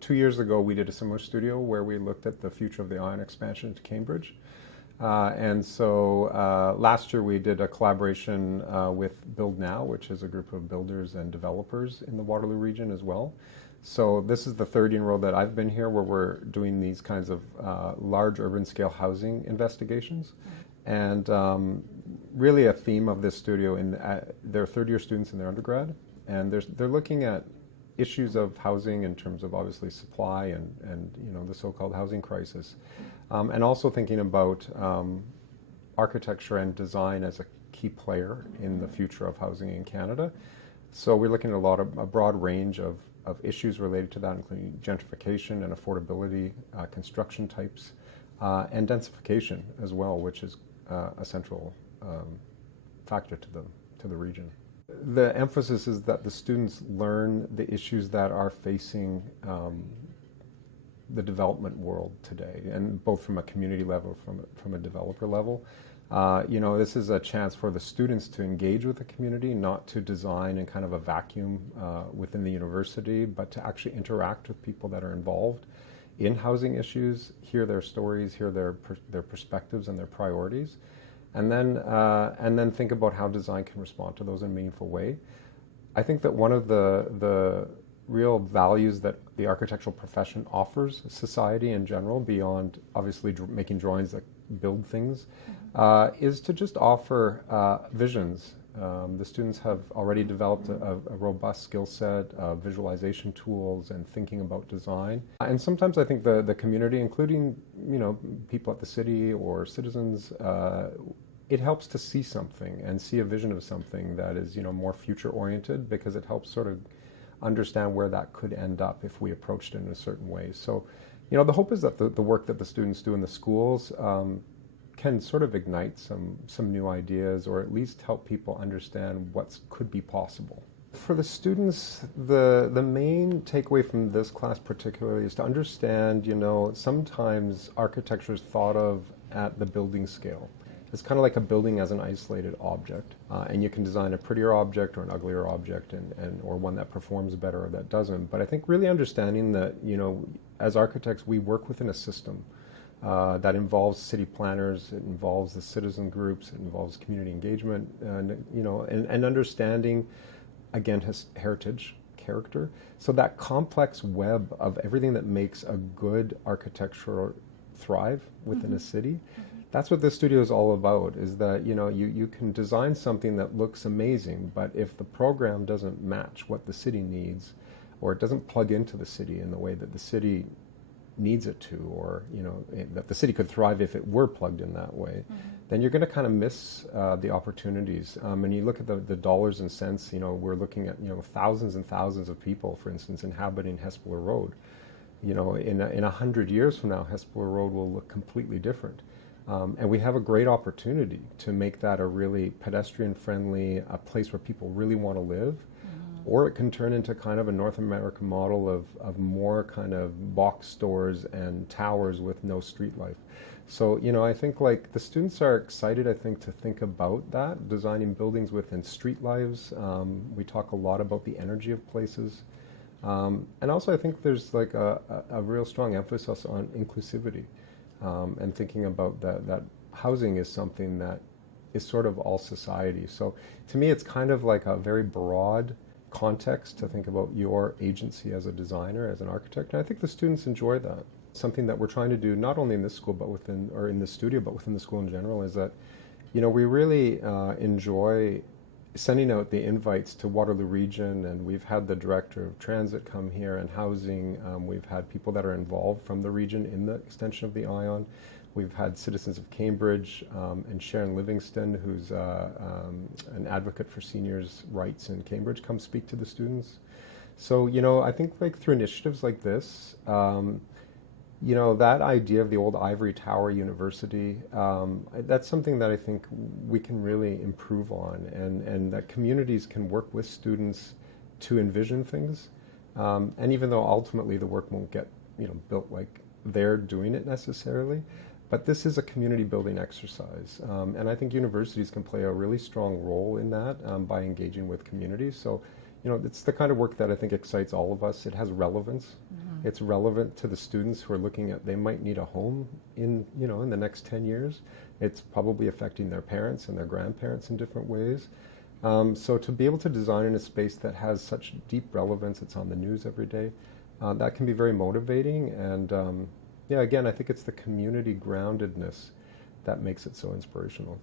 2 years ago, we did a similar studio where we looked at the future of the ION expansion to Cambridge. And so last year we did a collaboration with Build Now, which is a group of builders and developers in the Waterloo region as well. So this is the third year in a row that I've been here where we're doing these kinds of large urban scale housing investigations. And really a theme of this studio, they're third-year students in their undergrad, and they're looking at issues of housing in terms of obviously supply and the so-called housing crisis, and also thinking about architecture and design as a key player in the future of housing in Canada. So we're looking at a broad range of issues related to that, including gentrification and affordability, construction types, and densification as well, which is a central factor to the region. The emphasis is that the students learn the issues that are facing the development world today, and both from a community level, from a developer level. This is a chance for the students to engage with the community, not to design in kind of a vacuum within the university, but to actually interact with people that are involved in housing issues, hear their stories, hear their perspectives and their priorities, and then think about how design can respond to those in a meaningful way. I think that one of the real values that the architectural profession offers society in general, beyond obviously making drawings that build things, is to just offer visions. The students have already developed a robust skill set of visualization tools and thinking about design. And sometimes I think the community, including people at the city or citizens, it helps to see something and see a vision of something that is more future oriented, because it helps sort of understand where that could end up if we approached it in a certain way. So the hope is that the work that the students do in the schools can sort of ignite some new ideas, or at least help people understand what could be possible. For the students, the main takeaway from this class particularly is to understand, sometimes architecture is thought of at the building scale. It's kind of like a building as an isolated object, and you can design a prettier object or an uglier object, or one that performs better or that doesn't. But I think really understanding that, as architects, we work within a system that involves city planners, it involves the citizen groups, it involves community engagement, and understanding, again, heritage, character. So that complex web of everything that makes a good architecture thrive within a city. That's what this studio is all about, is that you can design something that looks amazing, but if the program doesn't match what the city needs, or it doesn't plug into the city in the way that the city needs it to, or that the city could thrive if it were plugged in that way, then you're going to kind of miss the opportunities. And you look at the dollars and cents. We're looking at thousands and thousands of people, for instance, inhabiting Hespeler Road. In 100 years from now, Hespeler Road will look completely different. And we have a great opportunity to make that a really pedestrian-friendly, a place where people really want to live. Or it can turn into kind of a North American model of more kind of box stores and towers with no street life. So, I think like the students are excited, I think, to think about that, designing buildings within street lives. We talk a lot about the energy of places. And also I think there's like a real strong emphasis on inclusivity. And thinking about that housing is something that is sort of all society. So to me, it's kind of like a very broad context to think about your agency as a designer, as an architect. And I think the students enjoy that. Something that we're trying to do, not only in this school, but in this studio, but within the school in general, is that, we really enjoy sending out the invites to Waterloo Region, and we've had the director of transit come here and housing. We've had people that are involved from the region in the extension of the ION. We've had citizens of Cambridge and Sharon Livingston, who's an advocate for seniors' rights in Cambridge, come speak to the students. So, I think like through initiatives like this, that idea of the old ivory tower university, that's something that I think we can really improve on, and that communities can work with students to envision things. And even though ultimately the work won't get built like they're doing it necessarily, but this is a community building exercise. And I think universities can play a really strong role in that by engaging with communities. So, it's the kind of work that I think excites all of us. It has relevance. It's relevant to the students who are looking at, they might need a home in, in the next 10 years. It's probably affecting their parents and their grandparents in different ways. So to be able to design in a space that has such deep relevance, it's on the news every day, that can be very motivating. And yeah, again, I think it's the community groundedness that makes it so inspirational.